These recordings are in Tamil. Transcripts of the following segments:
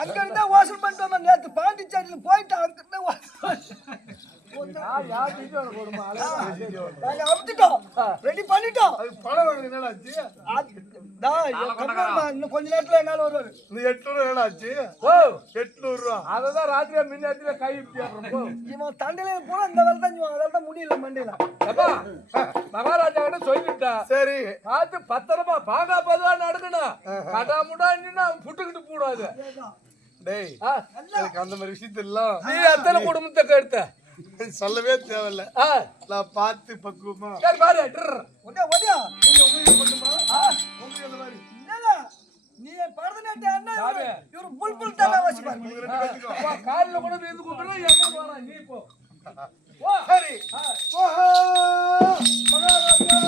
அங்க இருந்தா வாசல் பண்ணிட்டு நேற்று பாண்டிச்சேரியில போயிட்டு ரெடி பண்ணிட்டோம். இன்னும் கொஞ்ச நேரத்துல என்னால வருவாரு. 800 ஆச்சு. 800 ரூபா. அததான் ராத்திரியா முன்னாடி கை இவன் தண்டையில போனா இந்த வேலை தான் அதெல்லாம் முடியல மண்டையில. மகாராஜா கிட்ட சொல்லிட்டா. சரி பார்த்து பத்திரமா பாகா பதுவா நடக்கணும். கடாமுடா நின்னா புட்டுக்கிட்டு போடாது. டேய் எனக்கு அந்த மாதிரி விஷயத்துல எல்லாம் நீ எத்தனை குடும்பத்தை கெடுத்த சொல்லவே தேவையில்ல. நான் பார்த்து பக்குவமா பாரு நீ பரதநாட்டியம் இவரு புல்புல் தானே வச்சுப்பாரு. காலில் கூட இருந்து கூப்பிடலாம் எங்க போறா நீ போ. சரி மகாராஜா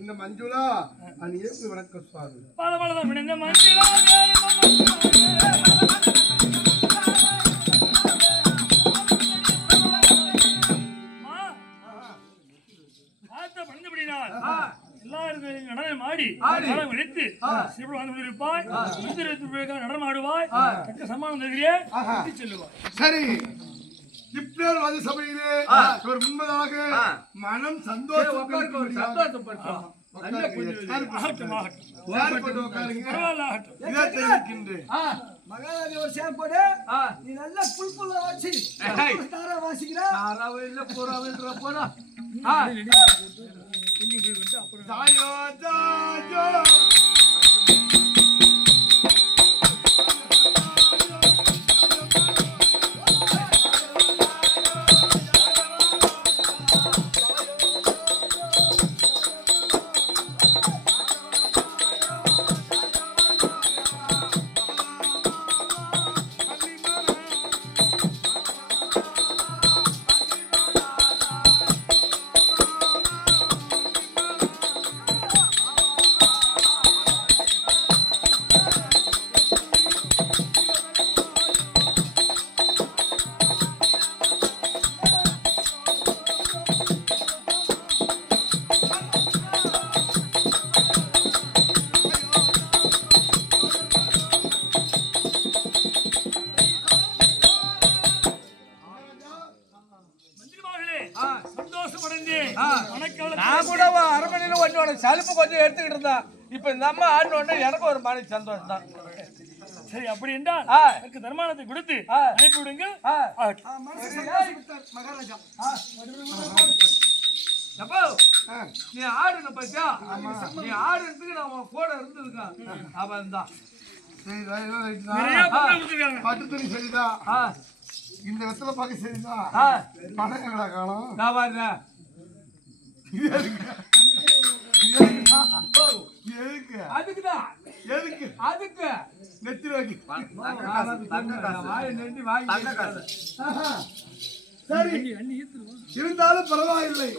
இந்த மஞ்சுளா அணியேற்று வணக்கம் சுவாமி. நடனமாடி விழித்து சிவபாய் நடனமாடுவாய் சமாளம் செல்லுவாய். சரி இப்படி சபையிலே ஒரு முன்பதாக மனம் சந்தோஷப்படுத்தும். மகாராஜா ஒரு சேர் போடு. நீ நல்லா புல் புல்ல வாசி தாரா வாசிக்கிறா. போறா நான் கூட அரமனையில கொஞ்சம் சலுப்பு கொஞ்சம் எடுத்துக்கிட்டு இருந்தா. இப்ப இந்த அம்மா ஆடினோட எனக்கு ஒரு மன சந்தோஷம் தான். சரி அப்படி என்றால் எனக்கு தர்மானத்தை கொடுத்து அனுப்பி விடுங்க. மகாராஜா நீ ஆடுன பத்தியா நீ ஆடுறதுக்கு நான் கூட இருந்ததுக்கா அவன் தான் பட்டு துணி சரிதான். இந்த வெத்தலை பாக்க சரிதான். பணம் எங்கடா காணும். நான் பாருங்க அதுக்குதான் எதுக்கு அதுக்கு நெத்தி வாங்கி சரி இருந்தாலும் பரவாயில்லை.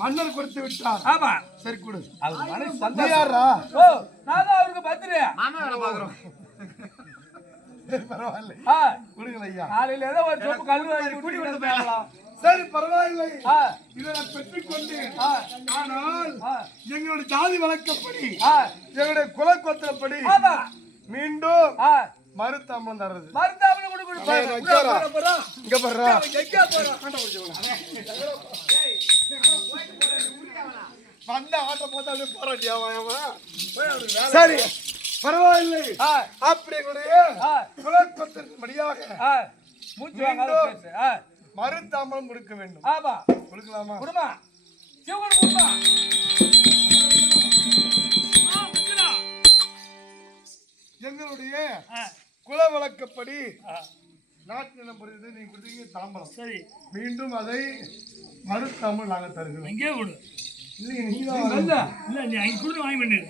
மன்னர் கொடுத்து விட்டார். ஆமா சரி கொடு. நான் அவருக்கு பத்திரி பரவாயில்லை கொடுங்க ஐயா. காலையில ஏதோ ஒரு சொப்பு கல்லு வாங்கி கூட்டி கொடுத்து போயிடலாம். சரி பரவாயில்லை இதை நான் பெற்றுக்கொண்டேன். ஆனால் எங்களுடைய ஜாதி வழக்கப்படி எங்களுடைய குலக்கோத்திரப்படி மீண்டும் மருத்தாமலம் தர்றது. மருத்தாமலம் கூட இங்க போறா வந்த ஆட்ட போட்டாலே போராட்டியா. சரி பரவாயில்லை. அப்படி எங்களுடைய குலக்கோத்திரப்படியாக மருத்தாமலம் கொடுக்க வேண்டும். ஆமா கொடுக்கலாமா? குடுமா சிவகன் குடுமா. எங்களுடைய குல வழக்கப்படி நாட்டு நிலம் புரியுது. நீங்க கொடுத்தீங்க தாம்பரம். சரி மீண்டும் அதை மறுத்தாமல் நாங்க தருகிறோம். இங்கே கொடு. இல்ல நீ அங்க கொடுத்து வாங்கி பண்ணு.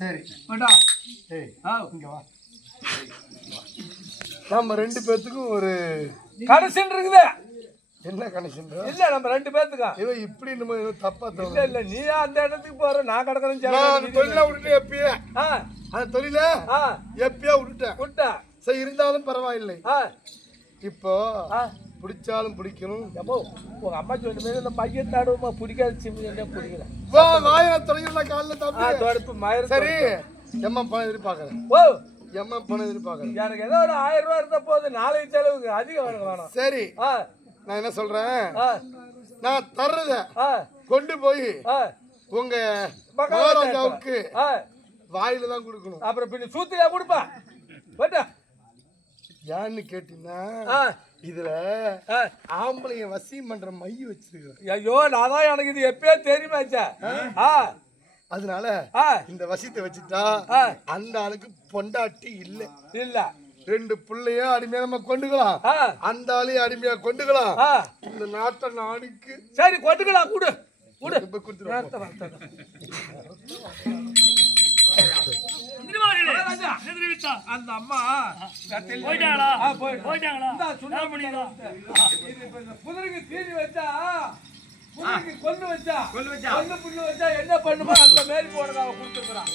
சரி வேண்டா ஏய் ஆ இங்க வா நம்ம 2 பேத்துக்கும் ஒரு கனெக்ஷன் இருக்குது என்ன கனெக்ஷன் இல்ல நம்ம 2 பேத்துக்கும் இவன் இப்படி நம்ம ஏதோ தப்பா இல்ல தோணும் இல்ல நீ அந்த இடத்துக்கு போற நான் கிடக்குறேன் நான் தொழிலா விட்டுட்டேன் எப்பயே ஆ அந்த தொழில ஆ எப்பயே விட்டுட்டேன் விட்டா சரி இருந்தாலும் பரவாயில்லை ஆ இப்போ ஆ பிடிச்சாலும் பிடிக்கணும் அப்போ உங்க அம்மா சொன்ன மாதிரி இந்த மையம் தாடுமா பிடிக்காது சிம்மி என்ன பிடிக்கல வா வாய தொலைல கால்ல ஆ தம்பி தொடப்பு மயிர் சரி எம்மா பணம் எதிர்பார்க்கறேன் ஓ எம்மா பணம் எதிர்பார்க்கறேன் எனக்கு ஏதோ ஒரு 1000 ரூபாய் இருந்த போது நாளைக்கு செலவுக்கு அதிகம் எனக்கு வேணும் சரி ஆ நான் என்ன சொல்றேன் ஆ நான் தர்றத ஆ கொண்டு போய் ஆ உங்க மகாராஜாவுக்கு. மகாராஜாவுக்கு ஆ வாயில தான் கொடுக்கணும் அப்புறம் பின்ன சூத்திரியா கொடுப்பா போட்டா ஏன்னு கேட்டீங்கன்னா ஆ இதுல ஆ ஆம்பளைய வசியம் பண்ற மை வச்சிருக்கிறேன் ஐயோ நான் தான் எனக்கு இது எப்பயே தெரியுமாச்சா ஆ அதனால ஆ இந்த வசியத்தை வச்சுட்டா ஆ. அந்த ஆளுக்கு பொண்டாட்டி இல்ல இல்ல 2 புள்ளையும் அடிமையா நம்ம கொண்டுக்கலாம் ஆ அந்த ஆளையும் அடிமையா கொண்டுக்கலாம் ஆ இந்த நாட்டை நாடுக்கு சரி கொட்டுக்கலாம் கொடு கொடு இப்ப கொடுத்துருவோம் நேரத்தை வரட்டும். மந்திரிமார்களே, என்ன தெரிவித்தா? அந்த அம்மா போயிட்டாங்களா? ஆ, போயிட்டாங்க. போயிட்டாங்களா? இந்தா, சுண்ணாம்பு என்ன பண்ணிங்களா? இது இப்ப இந்த குதிரைக்கு தீனி வச்சா குதிரைக்கு கொண்டு வச்சா கொண்டு புண்ணு வச்சா என்ன பண்ணுமோ அந்த மாதிரி போடுறத அவ கொடுத்துக்கிறான்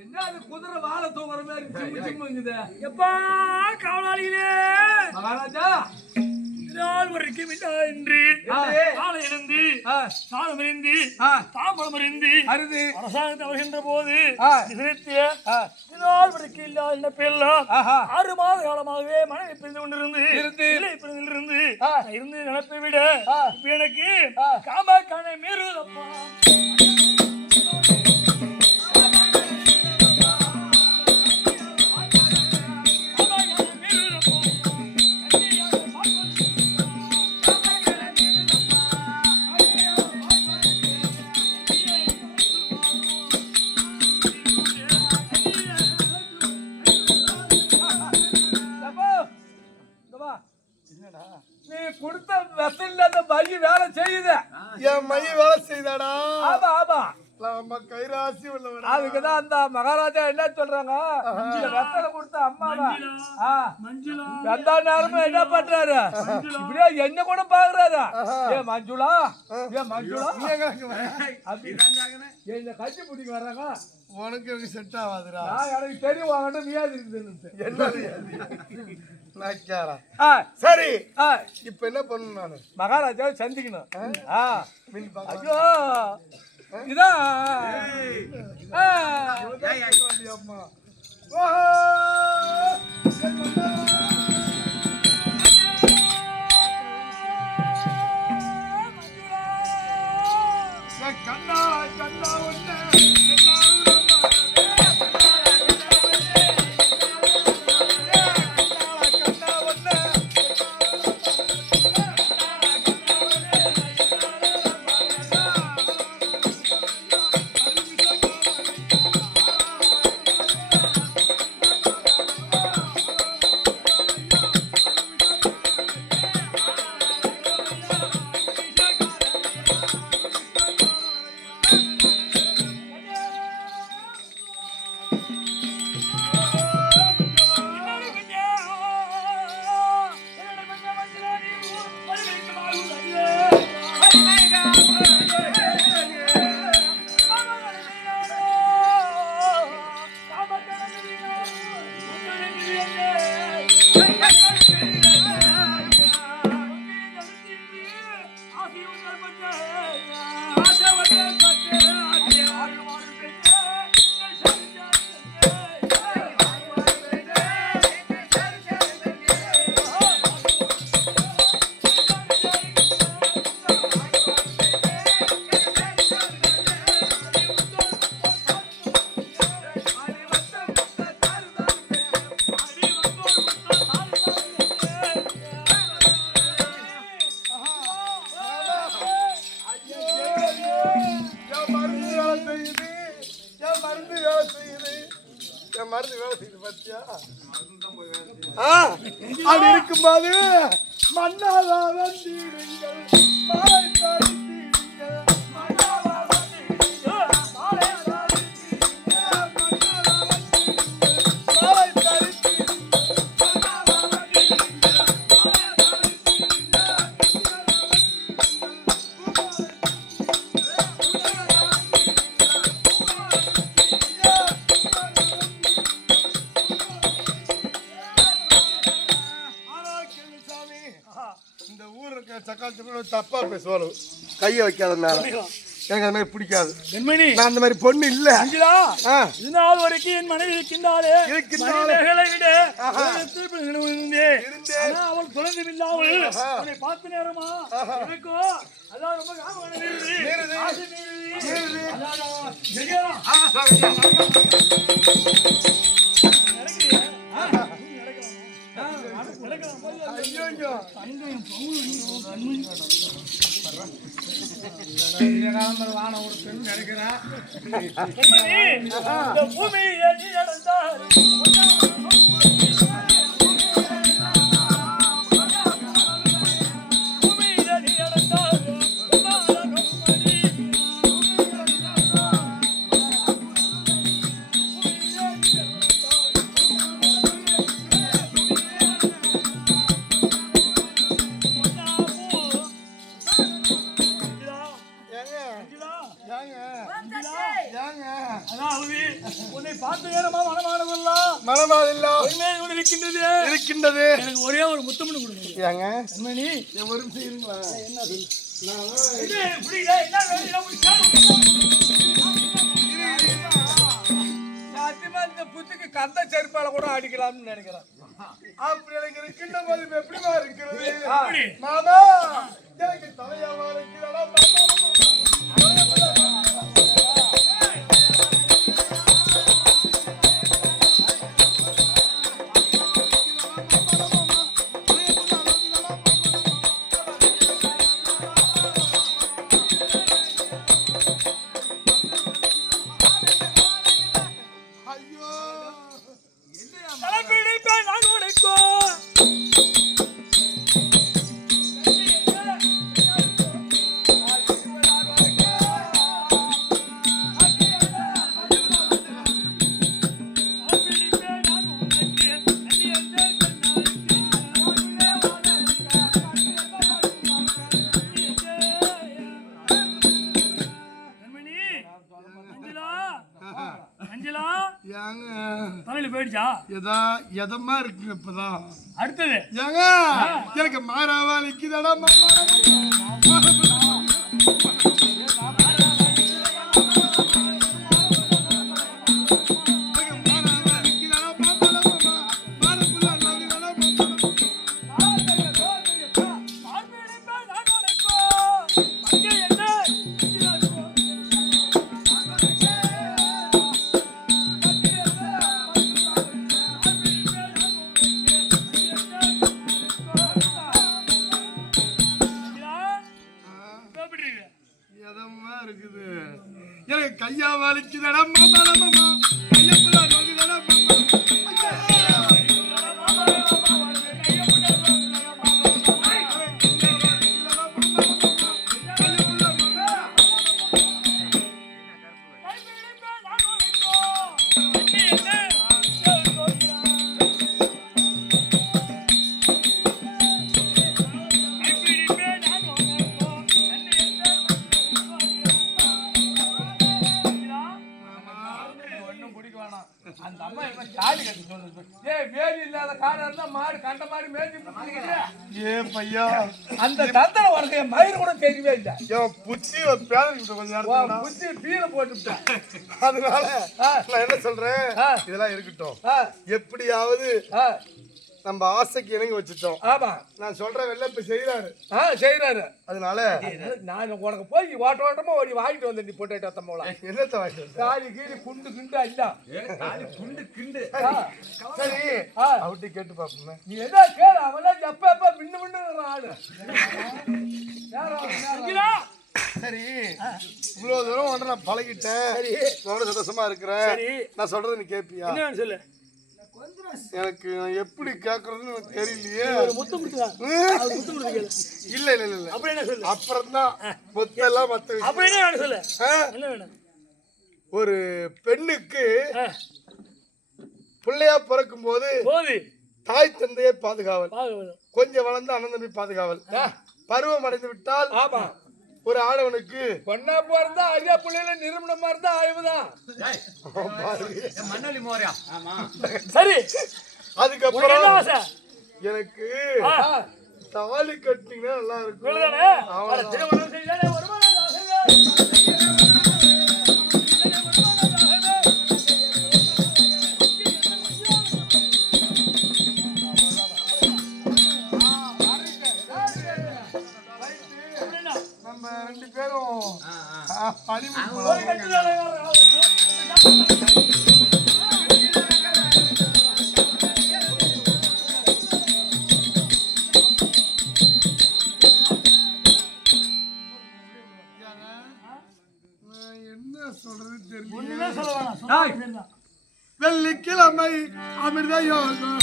என்ன அது குதிரை வாழை தூங்குற மாதிரி சிம்மு சிம்முங்குது எப்பா காவலாளிகளே, மகாராஜா இதனால் வரைக்கும் விட்டா என்று காலை எழுந்து ஆ, சாதம் அறிந்து ஆ, தாம்பலம் அறிந்து அருது அரசாங்கத்தை வருகின்ற போது ஆ. நிறுத்திய ஆ, இதனால் வரைக்கும் இல்லாத நினைப்பெல்லாம் ஆஹா 6 மாத காலமாகவே மனைவி பிரிந்து கொண்டிருந்து இருந்து. இல்லை பிரிந்திருந்து ஆ. நான் இருந்து நினைப்பை விட ஆ. இப்ப எனக்கு ஆ. காமாக்கான மீறுதப்பா அப்போ, இங்க வா. நீ கொடுத்த வெசல்ல அந்த மைய வேலை செய்யுது என் மை வேலை செய்தாடா ஆமா ஆமா நம்ம கைராசி உள்ளவனா அதுக்குதான் அந்த மகாராஜா என்ன சொல்றாங்க இந்த வெத்தலை கொடுத்த அம்மாவா ஆ, மஞ்சுளா எந்த நேரமும் என்ன பண்றாரு இப்படியே என்ன கூட பாக்குறாரு ஏ மஞ்சுளா ஏ மஞ்சுளா அப்படி என்ன கட்சி பிடிக்க வர்றாங்க உனக்கு எனக்கு செட் ஆகாதுடா நான் எனக்கு தெரியும் வாங்கிட்டு வியாதி இருக்குதுன்னு என்ன நாக்காரா ஆ, சரி ஆ, இப்ப என்ன பண்ணணும் நானு மகாராஜாவை சந்திக்கணும் ஆ, மீன் பார்க்கலாம். ஐயோ இதான் ஆ, அம்மா. ஓஹோ! என் கண்ணா கண்ணா ஒண்ணு ஆ அது இருக்கும்போது மன்னாவா வந்தீர்கள் மாலை தரித்தீர்கள் மன்னாவா வந்தீர்கள் மாலை தரித்தீர்கள் மாலை தரித்தீர்கள் மன்னாவா வந்தீர்கள் இந்த ஊர் இருக்க சக்காலத்துல தப்பா பேசுவாரு கையை வைக்காதனால எனக்கு அந்த மாதிரி பிடிக்காது. பெண்மணி நான் அந்த மாதிரி பொண்ணு இல்ல. அஞ்சுலா இது நாள் வரைக்கும் என் மனைவி இருக்கின்றாளே மனைவிகளை விட அவள் குழந்தை இல்லாமல் உன்னை பார்த்த நேரமா எனக்கும் அதான் ரொம்ப உன்னை பார்த்த நேரமா மனமானதெல்லாம் இருக்கின்றது. எனக்கு ஒரே ஒரு முத்தமிழ் கொடுங்க. ஏங்க கண்மணி ஒரு நிமிஷம் இருங்களா? என்ன சத்தியமா இந்த புத்துக்கு கந்த செருப்பால கூட அடிக்கலாம்னு நினைக்கிறேன். அப்படி எனக்கு இருக்கின்ற போது எப்படிமா இருக்கிறது மாமா? எனக்கு தலையாவா இருக்கிறதா போயிடுச்சா? எதமா இருக்கு இப்பதான். அடுத்தது ஏங்க எனக்கு மாறாவா நிக்குதடா இருக்குது. எனக்கு கையா வலிக்குதடா மாமா மாமா கையப்புல நோக்குதடா மாமா அந்த அம்மா என்ன காடு கட்டி சொல்லுது. வேலி இல்லாத காடா இருந்தா மாடு கண்ட மாடு மேய்ச்சி பையா அந்த தந்தன உனக்கு மயிறு கூட தெரியவே இல்லை. புத்தி கொஞ்சம் புத்தி பீரை போட்டுட்டேன். அதனால நான் என்ன சொல்றேன், இதெல்லாம் இருக்கட்டும். எப்படியாவது நம்ம ஆசைக்கு இணங்கி வச்சுட்டோம். ஆமா நான் சொல்ற வெள்ள இப்ப செய்யறாரு. செய்யறாரு. அதனால நான் உனக்கு போய் ஓட்டமா ஓடி வாங்கிட்டு வந்தேன். நீ போட்டோ தம்மோல என்னத்த வாங்கிட்டு காலி கீழி குண்டு கிண்டா இல்ல குண்டு கிண்டு. சரி அவட்டி கேட்டு பாப்போமே. நீ என்ன கேளு. அவனா எப்ப மின்னு மின்னு ஆளு. சரி இவ்வளவு தூரம் வந்து நான் பழகிட்டேன். சரி சந்தோஷமா இருக்கிறேன். நான் சொல்றது நீ கேப்பியா? என்ன சொல்லு. எனக்கு நான் எப்படி கேட்கறதுன்னு எனக்கு தெரியலையே. முத்து முத்துதான் முத்து முத்து கேளு. இல்ல இல்ல இல்ல இல்ல அப்படி என்ன சொல்லு. அப்புறம் தான் மொத்தெல்லாம் மத்த விஷயம். அப்படி என்ன வேணும் சொல்லு. என்ன வேணும்? ஒரு பெண்ணுக்கு பிள்ளையா பிறக்கும் போது தாய் தந்தையை பாதுகாவல், கொஞ்சம் வளர்ந்து அண்ணன் தம்பி பாதுகாவல், பருவம் அடைந்து விட்டால் ஆமா ஒரு ஆடவனுக்கு பொண்ணா பிறந்தா ஐயா பிள்ளைல நிரூபணமா இருந்தா ஆய்வுதான். மண்ணலி மோரியா சரி. அதுக்கப்புறம் எனக்கு தாலி கட்டிங்கன்னா நல்லா இருக்கும். நம்ம ரெண்டு பேரும் என்ன சொல்றது தெரியல. வெள்ளிக்கிழமை அமிர்த யோகம்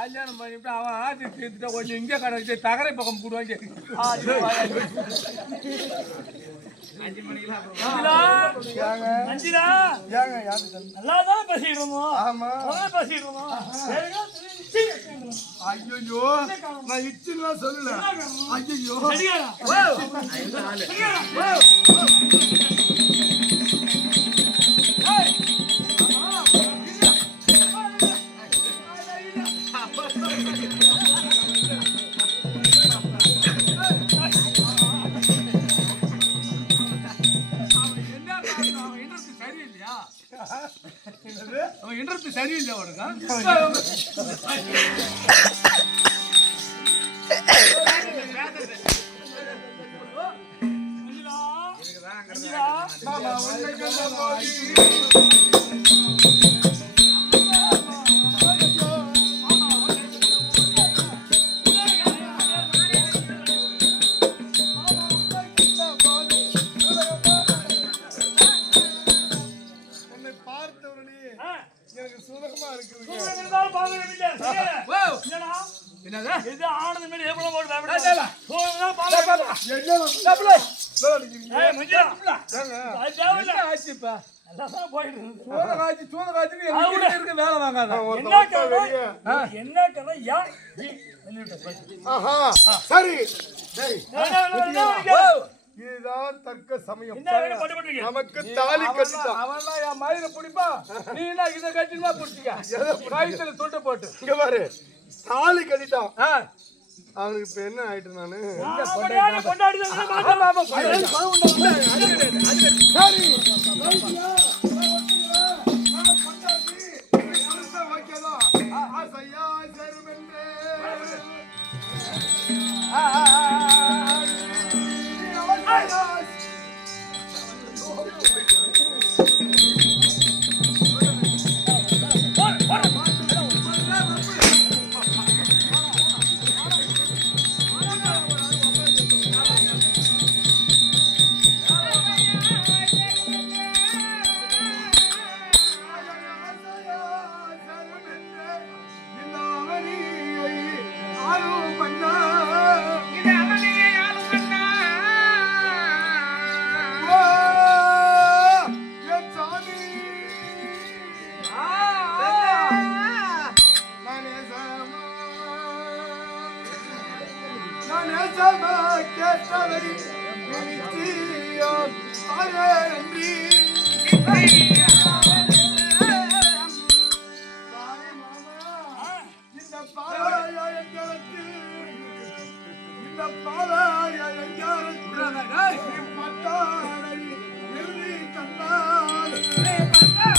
கல்யாணம் பண்ணிவிட்டு அவன் ஆட்சி தீர்த்துட்டா கொஞ்சம் இங்கே கிடக்கு தகரை பக்கம் போடுவாங்க. நல்லாதான் பேசிட்டு இருந்தோம். பேசிட்டு இருந்தோம். ஐயோ நான் இச்சுலாம் சொல்லல. அவன் இன்ட்ரெஸ்ட் சரியில்லை அவனுக்கு. சரி இதுதான் தர்க்க சமயம். நமக்கு தாலி கட்டிட்டான். அவன் என் மயிரை பிடிப்பா, நீ இதை கட்டினா பிடிச்சிக்க வயிற்றுல தொட்டு போட்டு. இங்க பாரு தாலி கட்டிட்டான். அவனுக்கு இப்ப என்ன ஆயிட்டு நானு கேட்டவை